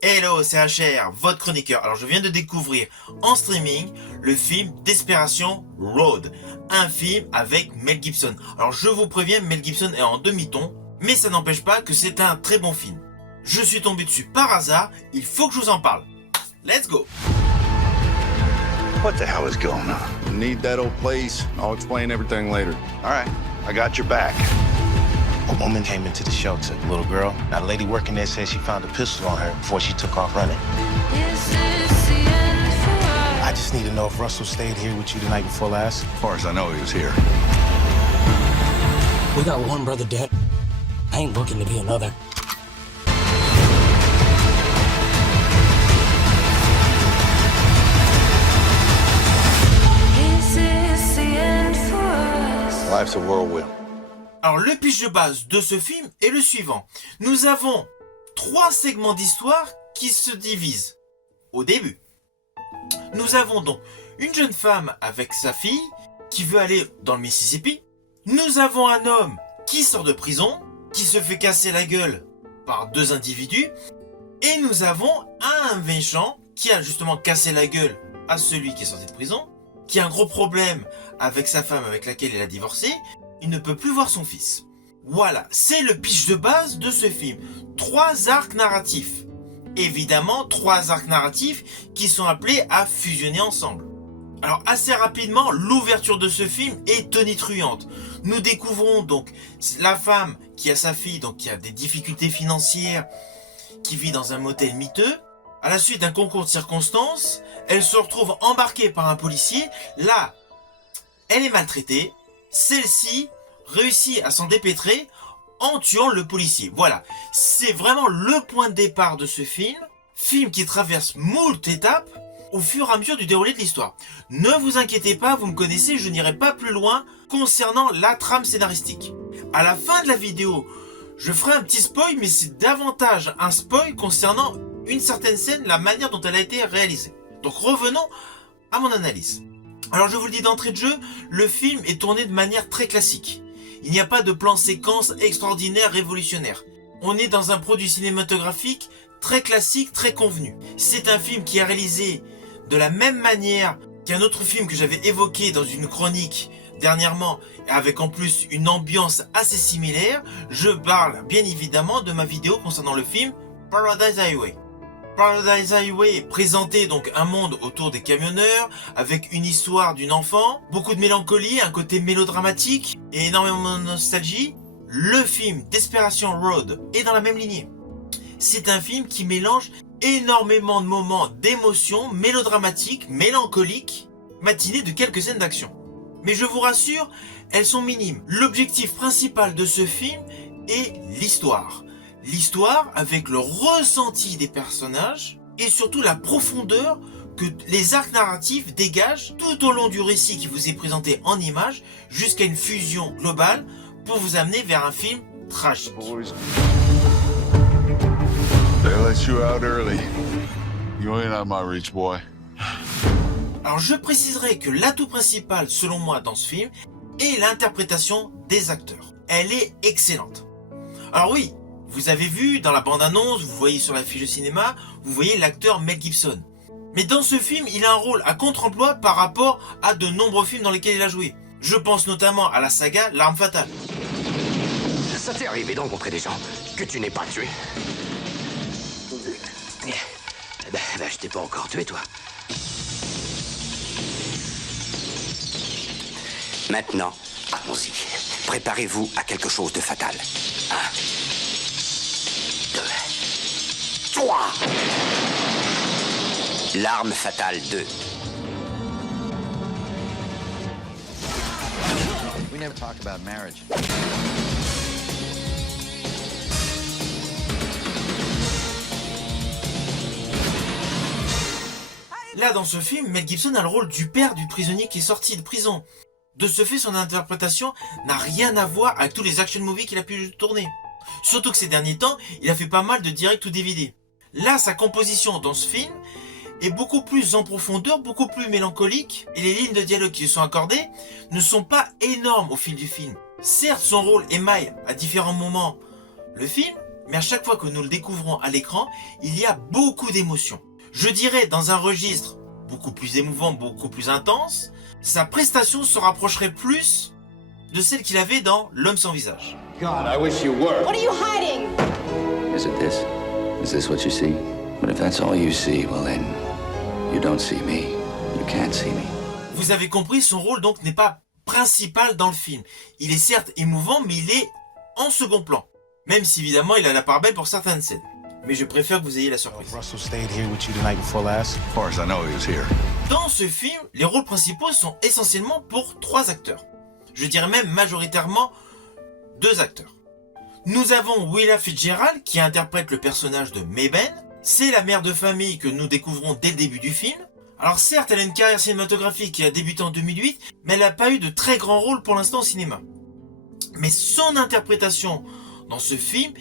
Hello, c'est HR, votre chroniqueur. Alors je viens de découvrir en streaming le film Desperation Road, un film avec Mel Gibson. Alors je vous préviens, Mel Gibson est en demi-ton, mais ça n'empêche pas que c'est un très bon film. Je suis tombé dessus par hasard, il faut que je vous en parle. Let's go. What the hell is going on? Need that old place. I'll explain everything later. All right, I got your back. A woman came into the shelter, a little girl. Now, the lady working there says she found a pistol on her before she took off running. I just need to know if Russell stayed here with you the night before last. As far as I know, he was here. We got one brother dead. I ain't looking to be another. Life's a whirlwind. Alors le pitch de base de ce film est le suivant. Nous avons 3 segments d'histoire qui se divisent. Au début, nous avons donc une jeune femme avec sa fille qui veut aller dans le Mississippi. Nous avons un homme qui sort de prison, qui se fait casser la gueule par 2 individus. Et nous avons un méchant qui a justement cassé la gueule à celui qui est sorti de prison, qui a un gros problème avec sa femme avec laquelle il a divorcé. Il ne peut plus voir son fils. Voilà, c'est le pitch de base de ce film. 3 arcs narratifs. Évidemment, 3 arcs narratifs qui sont appelés à fusionner ensemble. Alors assez rapidement, l'ouverture de ce film est tonitruante. Nous découvrons donc la femme qui a sa fille, donc qui a des difficultés financières, qui vit dans un motel miteux. À la suite d'un concours de circonstances, elle se retrouve embarquée par un policier. Là, elle est maltraitée. Celle-ci réussit à s'en dépêtrer en tuant le policier. Voilà, c'est vraiment le point de départ de ce film. Film qui traverse moult étapes au fur et à mesure du déroulé de l'histoire. Ne vous inquiétez pas, vous me connaissez, je n'irai pas plus loin concernant la trame scénaristique. À la fin de la vidéo, je ferai un petit spoil, mais c'est davantage un spoil concernant une certaine scène, la manière dont elle a été réalisée. Donc revenons à mon analyse. Alors je vous le dis d'entrée de jeu, le film est tourné de manière très classique. Il n'y a pas de plan séquence extraordinaire, révolutionnaire. On est dans un produit cinématographique très classique, très convenu. C'est un film qui est réalisé de la même manière qu'un autre film que j'avais évoqué dans une chronique dernièrement, avec en plus une ambiance assez similaire. Je parle bien évidemment de ma vidéo concernant le film Paradise Highway. Paradise Highway présentait donc un monde autour des camionneurs, avec une histoire d'une enfant, beaucoup de mélancolie, un côté mélodramatique et énormément de nostalgie. Le film Desperation Road est dans la même lignée. C'est un film qui mélange énormément de moments d'émotion mélodramatiques, mélancoliques, matinés de quelques scènes d'action. Mais je vous rassure, elles sont minimes. L'objectif principal de ce film est l'histoire. L'histoire avec le ressenti des personnages et surtout la profondeur que les arcs narratifs dégagent tout au long du récit qui vous est présenté en images jusqu'à une fusion globale pour vous amener vers un film tragique. They let you out early. You ain't on my reach, boy. Alors je préciserai que l'atout principal selon moi dans ce film est l'interprétation des acteurs. Elle est excellente. Alors oui, vous avez vu dans la bande-annonce, vous voyez sur la fiche de cinéma, vous voyez l'acteur Mel Gibson. Mais dans ce film, il a un rôle à contre-emploi par rapport à de nombreux films dans lesquels il a joué. Je pense notamment à la saga L'Arme Fatale. Ça t'est arrivé de rencontrer des gens que tu n'es pas tués? Je t'ai pas encore tué, toi. Maintenant, allons-y. Préparez-vous à quelque chose de fatal. 1, 2, 3. L'arme fatale 2. We never talk about marriage. Là, dans ce film, Mel Gibson a le rôle du père du prisonnier qui est sorti de prison. De ce fait, son interprétation n'a rien à voir avec tous les action movies qu'il a pu tourner. Surtout que ces derniers temps, il a fait pas mal de direct ou DVD. Là, sa composition dans ce film est beaucoup plus en profondeur, beaucoup plus mélancolique, et les lignes de dialogue qui lui sont accordées ne sont pas énormes au fil du film. Certes, son rôle émaille à différents moments le film, mais à chaque fois que nous le découvrons à l'écran, il y a beaucoup d'émotions. Je dirais dans un registre beaucoup plus émouvant, beaucoup plus intense, sa prestation se rapprocherait plus de celle qu'il avait dans L'Homme sans visage. God, I wish you were. What are you hiding? Is it this? Is this what you see? But if that's all you see, well then, you don't see me. You can't see me. Vous avez compris, son rôle donc n'est pas principal dans le film. Il est certes émouvant, mais il est en second plan. Même si évidemment il a la part belle pour certaines scènes. Mais je préfère que vous ayez la surprise. Russell stayed here with you the night before last. As far as I know, he was here. Dans ce film, les rôles principaux sont essentiellement pour 3 acteurs. Je dirais même majoritairement 2 acteurs. Nous avons Willa Fitzgerald qui interprète le personnage de Mabon. C'est la mère de famille que nous découvrons dès le début du film. Alors certes, elle a une carrière cinématographique qui a débuté en 2008, mais elle n'a pas eu de très grands rôles pour l'instant au cinéma. Mais son interprétation dans ce film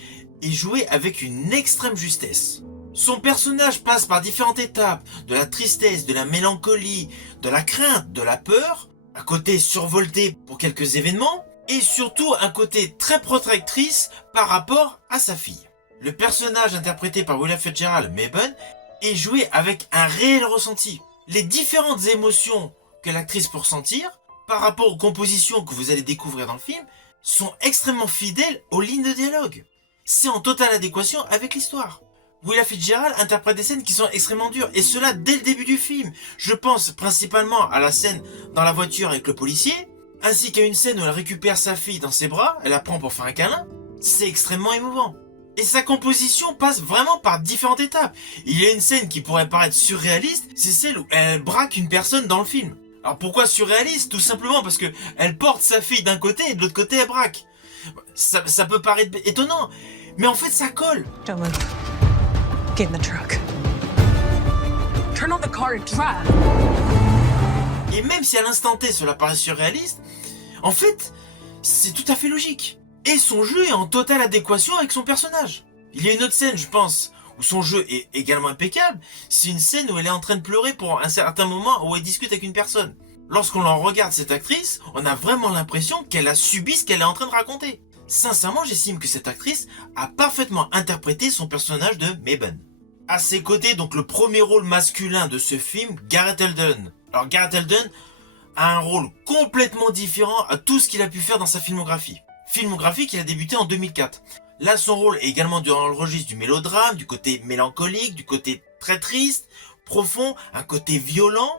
est jouée avec une extrême justesse. Son personnage passe par différentes étapes, de la tristesse, de la mélancolie, de la crainte, de la peur, un côté survolté pour quelques événements, et surtout un côté très protectrice par rapport à sa fille. Le personnage interprété par Willa Fitzgerald, Mabon, est joué avec un réel ressenti. Les différentes émotions que l'actrice peut ressentir, par rapport aux compositions que vous allez découvrir dans le film, sont extrêmement fidèles aux lignes de dialogue. C'est en totale adéquation avec l'histoire. Willa Fitzgerald interprète des scènes qui sont extrêmement dures, et cela dès le début du film. Je pense principalement à la scène dans la voiture avec le policier, ainsi qu'à une scène où elle récupère sa fille dans ses bras, elle la prend pour faire un câlin. C'est extrêmement émouvant. Et sa composition passe vraiment par différentes étapes. Il y a une scène qui pourrait paraître surréaliste, c'est celle où elle braque une personne dans le film. Alors pourquoi surréaliste? Tout simplement parce que elle porte sa fille d'un côté et de l'autre côté elle braque. Ça peut paraître étonnant, mais en fait ça colle. Don't move. Get in the truck. Turn on the car and drive. Et même si à l'instant T cela paraît surréaliste, en fait c'est tout à fait logique. Et son jeu est en totale adéquation avec son personnage. Il y a une autre scène, je pense, où son jeu est également impeccable. C'est une scène où elle est en train de pleurer pour un certain moment où elle discute avec une personne. Lorsqu'on en regarde cette actrice, on a vraiment l'impression qu'elle a subi ce qu'elle est en train de raconter. Sincèrement, j'estime que cette actrice a parfaitement interprété son personnage de Mabon. À ses côtés, donc le premier rôle masculin de ce film, Gareth Eldon. Alors Gareth Eldon a un rôle complètement différent à tout ce qu'il a pu faire dans sa filmographie. Filmographie qui a débuté en 2004. Là, son rôle est également dans le registre du mélodrame, du côté mélancolique, du côté très triste, profond, un côté violent.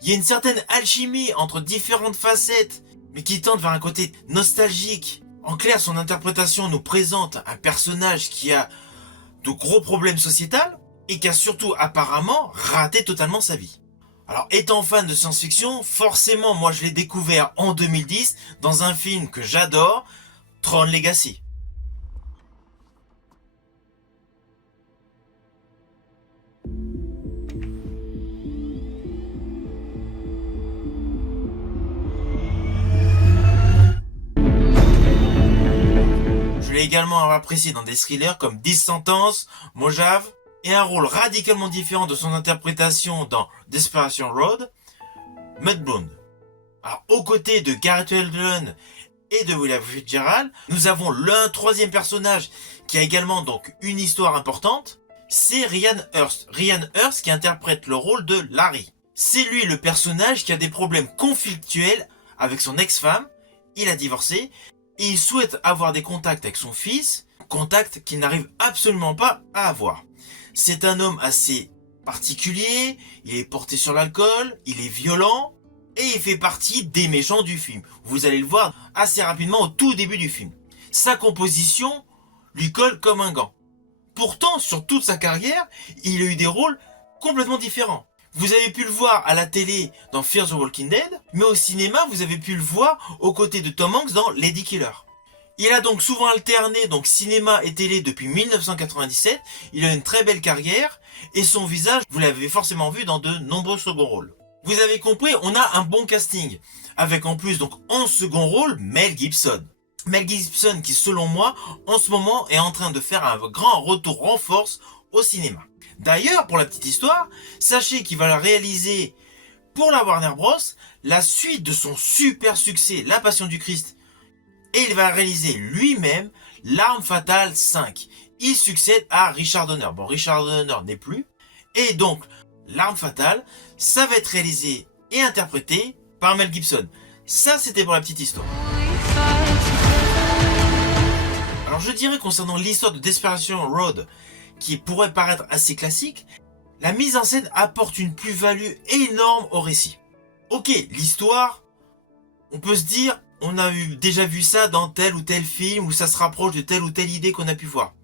Il y a une certaine alchimie entre différentes facettes, mais qui tente vers un côté nostalgique. En clair, son interprétation nous présente un personnage qui a de gros problèmes sociétaux et qui a surtout apparemment raté totalement sa vie. Alors, étant fan de science-fiction, forcément, moi je l'ai découvert en 2010 dans un film que j'adore, Tron Legacy. Je l'ai également apprécié dans des thrillers comme 10 Sentences, Mojave, et un rôle radicalement différent de son interprétation dans Desperation Road, Mudbound. Alors, aux côtés de Gareth Eldon et de Willa Fitzgerald, nous avons l'un troisième personnage qui a également donc une histoire importante, c'est Ryan Hurst. Ryan Hurst qui interprète le rôle de Larry. C'est lui le personnage qui a des problèmes conflictuels avec son ex-femme, il a divorcé, et il souhaite avoir des contacts avec son fils, contacts qu'il n'arrive absolument pas à avoir. C'est un homme assez particulier, il est porté sur l'alcool, il est violent, et il fait partie des méchants du film. Vous allez le voir assez rapidement au tout début du film. Sa composition lui colle comme un gant. Pourtant, sur toute sa carrière, il a eu des rôles complètement différents. Vous avez pu le voir à la télé dans Fear the Walking Dead, mais au cinéma, vous avez pu le voir aux côtés de Tom Hanks dans Lady Killer. Il a donc souvent alterné donc cinéma et télé depuis 1997, il a une très belle carrière, et son visage, vous l'avez forcément vu dans de nombreux seconds rôles. Vous avez compris, on a un bon casting, avec en plus donc en second rôle, Mel Gibson. Mel Gibson qui selon moi, en ce moment est en train de faire un grand retour en force au cinéma. D'ailleurs, pour la petite histoire, sachez qu'il va réaliser pour la Warner Bros. La suite de son super succès, La Passion du Christ. Et il va réaliser lui-même L'Arme Fatale 5. il succède à Richard Donner. Bon, Richard Donner n'est plus. Et donc, L'Arme Fatale, ça va être réalisé et interprété par Mel Gibson. Ça, c'était pour la petite histoire. Alors, je dirais concernant l'histoire de Desperation Road, qui pourrait paraître assez classique, la mise en scène apporte une plus-value énorme au récit. Ok, l'histoire, on peut se dire, on a déjà vu ça dans tel ou tel film, où ça se rapproche de telle ou telle idée qu'on a pu voir.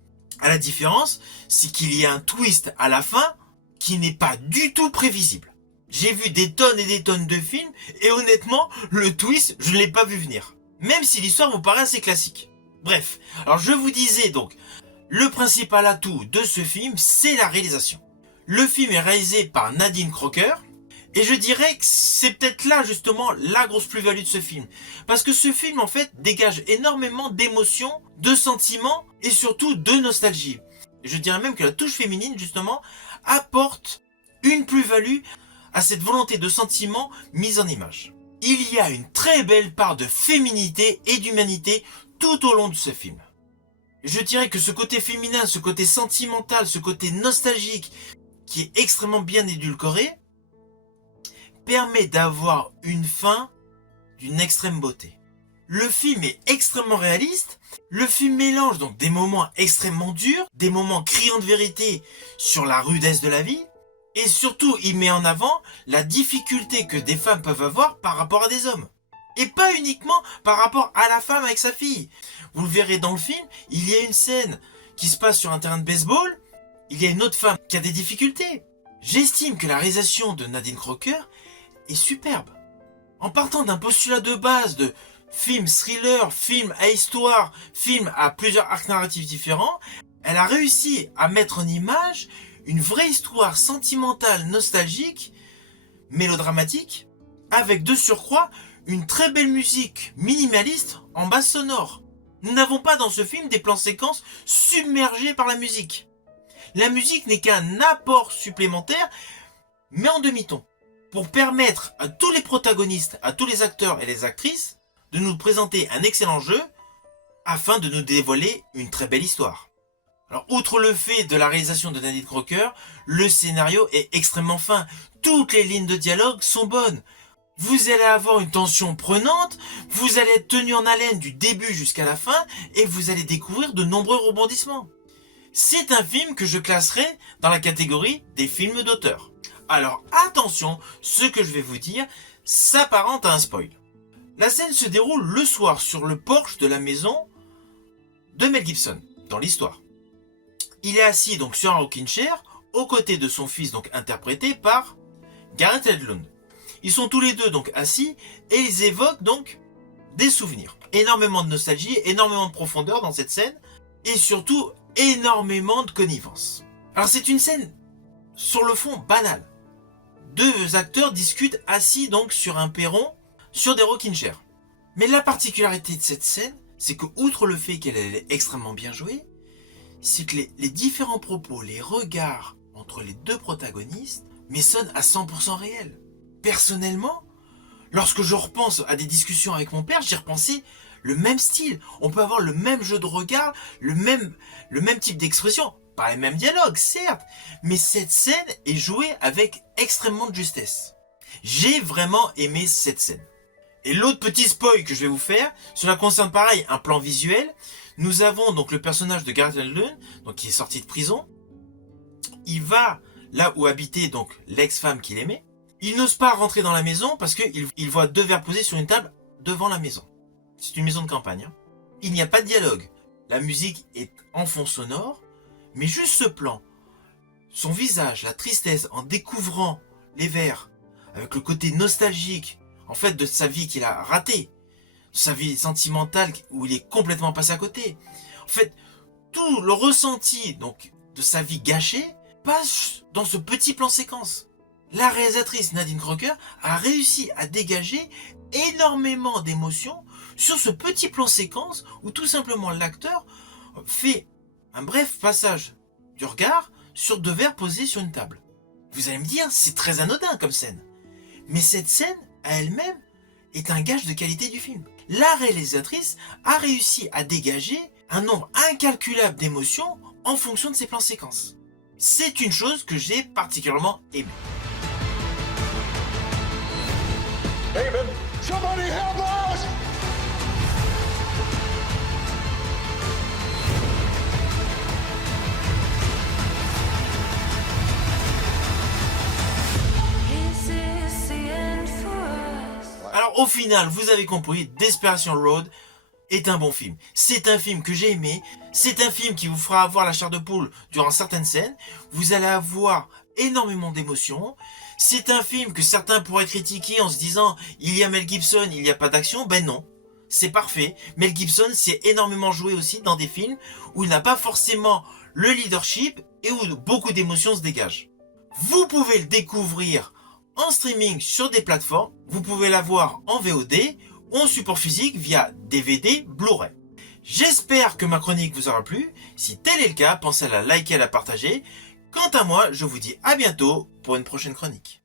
À la différence, c'est qu'il y a un twist à la fin qui n'est pas du tout prévisible. J'ai vu des tonnes et des tonnes de films, et honnêtement, le twist, je ne l'ai pas vu venir. Même si l'histoire vous paraît assez classique. Bref, alors je vous disais donc, le principal atout de ce film, c'est la réalisation. Le film est réalisé par Nadine Crocker, et je dirais que c'est peut-être là justement la grosse plus-value de ce film. Parce que ce film en fait dégage énormément d'émotions, de sentiments et surtout de nostalgie. Et je dirais même que la touche féminine justement apporte une plus-value à cette volonté de sentiment mise en image. Il y a une très belle part de féminité et d'humanité tout au long de ce film. Je dirais que ce côté féminin, ce côté sentimental, ce côté nostalgique qui est extrêmement bien édulcoré, permet d'avoir une fin d'une extrême beauté. Le film est extrêmement réaliste, le film mélange donc des moments extrêmement durs, des moments criants de vérité sur la rudesse de la vie, et surtout il met en avant la difficulté que des femmes peuvent avoir par rapport à des hommes. Et pas uniquement par rapport à la femme avec sa fille. Vous le verrez dans le film, il y a une scène qui se passe sur un terrain de baseball, il y a une autre femme qui a des difficultés. J'estime que la réalisation de Nadine Crocker est superbe. En partant d'un postulat de base de film thriller, film à histoire, film à plusieurs arcs narratifs différents, elle a réussi à mettre en image une vraie histoire sentimentale, nostalgique, mélodramatique, avec de surcroît une très belle musique minimaliste en basse sonore. Nous n'avons pas dans ce film des plans séquences submergés par la musique. La musique n'est qu'un apport supplémentaire, mais en demi-ton, pour permettre à tous les protagonistes, à tous les acteurs et les actrices, de nous présenter un excellent jeu, afin de nous dévoiler une très belle histoire. Alors, outre le fait de la réalisation de Nadine Crocker, le scénario est extrêmement fin. Toutes les lignes de dialogue sont bonnes. Vous allez avoir une tension prenante, vous allez être tenu en haleine du début jusqu'à la fin, et vous allez découvrir de nombreux rebondissements. C'est un film que je classerai dans la catégorie des films d'auteur. Alors attention, ce que je vais vous dire s'apparente à un spoil. La scène se déroule le soir sur le porche de la maison de Mel Gibson, dans l'histoire. Il est assis donc sur un rocking chair, aux côtés de son fils donc interprété par Gareth Edlund. Ils sont tous les deux donc assis et ils évoquent donc des souvenirs. Énormément de nostalgie, énormément de profondeur dans cette scène et surtout énormément de connivence. Alors c'est une scène sur le fond banale. Deux acteurs discutent assis donc sur un perron, sur des rocking chairs. Mais la particularité de cette scène, c'est que outre le fait qu'elle est extrêmement bien jouée, c'est que les différents propos, les regards entre les deux protagonistes, mais sonnent à 100% réels. Personnellement, lorsque je repense à des discussions avec mon père, j'ai repensé le même style. On peut avoir le même jeu de regard, le même type d'expression. Pas les mêmes dialogues, certes, mais cette scène est jouée avec extrêmement de justesse. J'ai vraiment aimé cette scène. Et l'autre petit spoil que je vais vous faire, cela concerne pareil un plan visuel. Nous avons donc le personnage de Gareth Edlund, donc qui est sorti de prison. Il va là où habitait donc l'ex-femme qu'il aimait. Il n'ose pas rentrer dans la maison parce qu'il voit deux verres posés sur une table devant la maison. C'est une maison de campagne. Hein. Il n'y a pas de dialogue. La musique est en fond sonore, mais juste ce plan, son visage, la tristesse en découvrant les verres, avec le côté nostalgique, en fait, de sa vie qu'il a ratée, sa vie sentimentale où il est complètement passé à côté. En fait, tout le ressenti donc de sa vie gâchée passe dans ce petit plan séquence. La réalisatrice Nadine Crocker a réussi à dégager énormément d'émotions sur ce petit plan séquence où tout simplement l'acteur fait un bref passage du regard sur deux verres posés sur une table. Vous allez me dire, c'est très anodin comme scène. Mais cette scène, à elle-même, est un gage de qualité du film. La réalisatrice a réussi à dégager un nombre incalculable d'émotions en fonction de ses plans séquences. C'est une chose que j'ai particulièrement aimée. David, somebody help us! Alors au final, vous avez compris, Desperation Road est un bon film. C'est un film que j'ai aimé, c'est un film qui vous fera avoir la chair de poule durant certaines scènes, vous allez avoir énormément d'émotions. C'est un film que certains pourraient critiquer en se disant « il y a Mel Gibson, il n'y a pas d'action ». Ben non, c'est parfait. Mel Gibson s'est énormément joué aussi dans des films où il n'a pas forcément le leadership et où beaucoup d'émotions se dégagent. Vous pouvez le découvrir en streaming sur des plateformes, vous pouvez l'avoir en VOD ou en support physique via DVD, Blu-ray. J'espère que ma chronique vous aura plu. Si tel est le cas, pensez à la liker et à la partager. Quant à moi, je vous dis à bientôt pour une prochaine chronique.